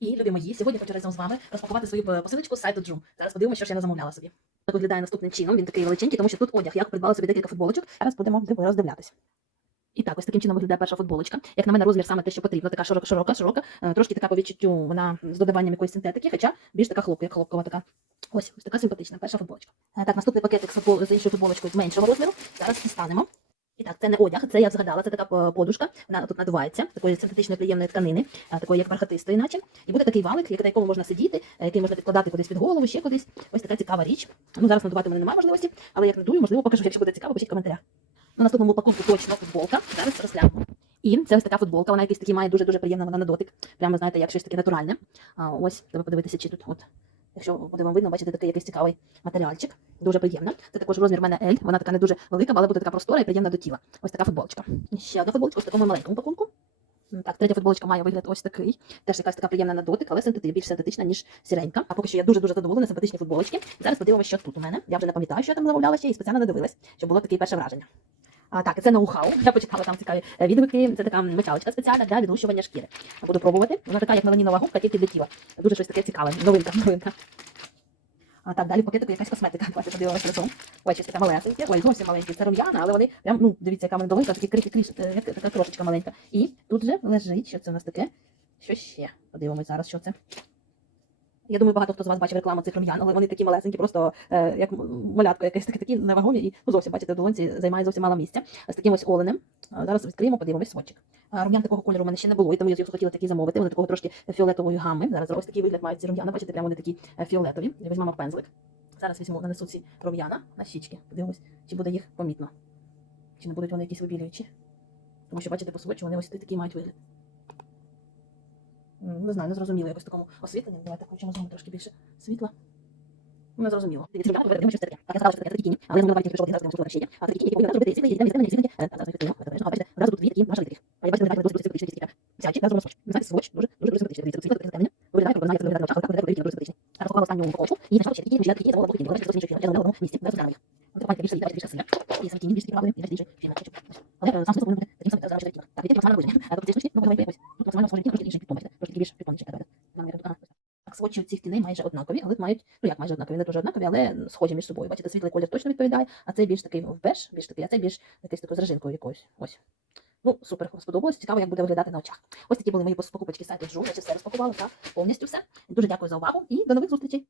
І, любі мої, сьогодні хочу разом з вами розпакувати свою е, посилочку з сайту Joom. Зараз подивимося, що ж я не замовляла собі. Так виглядає наступним чином. Він такий величенький, тому що тут одяг. Я придбала собі декілька футболочок. Зараз будемо роздивлятися. І так, ось таким чином виглядає перша футболочка. Як на мене, розмір саме те, що потрібно. Така широка, широка, широка. Е, Трошки така по відчуттю, вона з додаванням якоїсь синтетики, хоча більш така хлоп, як хлопкова така. Ось, ось така симпатична перша футболочка. Е, Так, наступний пакетик з іншою футболочкою з меншого розміру. Зараз дістанемо. І так, це не одяг, це я згадала, це така е, подушка. Вона тут надувається, такої синтетичної приємної тканини, е, такої як бархатистої, наче. І буде такий валик, на якому можна сидіти, е, який можна підкладати кудись під голову, ще кудись. Ось така цікава річ. Ну зараз надувати в мене немає можливості, але як надую, можливо, покажу. Якщо буде цікаво, пишіть в коментарях. На наступному упаковку точно футболка. Зараз розглянемо. І це ось така футболка, вона якийсь такий має дуже-дуже приємна вона на дотик. Прямо знаєте, як щось таке натуральне. А, ось, треба подивитися, чи тут от. Якщо буде вам видно, бачите, такий якийсь цікавий матеріальчик. Дуже приємна. Це також розмір в мене L. Вона така не дуже велика, але буде така простора і приємна до тіла. Ось така футболочка. Ще одна футболочка в такому маленькому пакунку. Так, третя футболочка має вигляд ось такий. Теж якась така приємна на дотик, але синтетична, більш синтетична, ніж сіренька. А поки що я дуже-дуже задоволена, симпатичні футболочки. Зараз подивимося, що тут у мене. Я вже не пам'ятаю, що я там замовляла ще і спеціально не дивилась, щоб було таке перше враження. А, так, це ноу-хау. Я почитала там цікаві е, відгуки. Це така мочалочка спеціальна для відлущування шкіри. Буду пробувати. Вона така, як меланінова губка, тільки для тіла. Дуже щось таке цікаве. Новинка, новинка. А так, далі в пакетику якась косметика. Давайте подивимося разом. Ой, щось таке малесеньке. Ой, зовсім маленькі. Це рум'яна, але вони прям, ну, дивіться, яка новинка, такі крихі, кріш, е, як така трошечка маленька. І тут же лежить, що це у нас таке? Що ще? Подивимось зараз, що це. Я думаю, багато хто з вас бачив рекламу цих рум'ян, але вони такі малесенькі, просто е, як малятко якесь таке, такі невагомі і ну, зовсім, бачите, в долонці займає зовсім мало місця. З таким ось оленем. Зараз відкриємо, подивимось сводчик. Рум'ян такого кольору в мене ще не було, і тому я їх хотіла такі замовити. Вони такого трошки фіолетової гами. Зараз ось такий вигляд мають ці рум'яна. Бачите, прямо вони такі е, фіолетові. Візьмемо пензлик. Зараз візьму, нанесу ці рум'яна на щічки. Подивимось, чи буде їх помітно. Чи не будуть вони якісь вибілюючі. Тому що, бачите, по сводчу вони ось такі мають вигляд. Не знаю, не зрозуміло якось такому освітленні. Давайте включимо знову трошки більше світла. Ну, Не зрозуміло. Це я це але я знову прийшов, зараз будемо ще. А такі які повинні робити світлі, і там світлі, світлі. Зараз ми бачите, одразу тут дві такі важливі таких. А я вони досить досить симпатичні, такі взяті, зараз зробимо сводч. Знаєте, сводч дуже дуже дуже світло таке темне. Виглядає, як вона як дуже симпатичний. Зараз. Я зараз е, зараз. А ну, давайте інший такий більш ось так. Сводчі цих тіней майже однакові, але мають, ну як майже однакові, не дуже однакові, але схожі між собою. Бачите, світлий колір точно відповідає, а цей більш такий в беж, більш такий, а цей більш якийсь такий зражинкою якоюсь. Ось. Ну, супер, сподобалось. Цікаво, як буде виглядати на очах. Ось такі були мої покупочки сайту Джу. Я все розпакувала, так, повністю все. Дуже дякую за увагу і до нових зустрічей.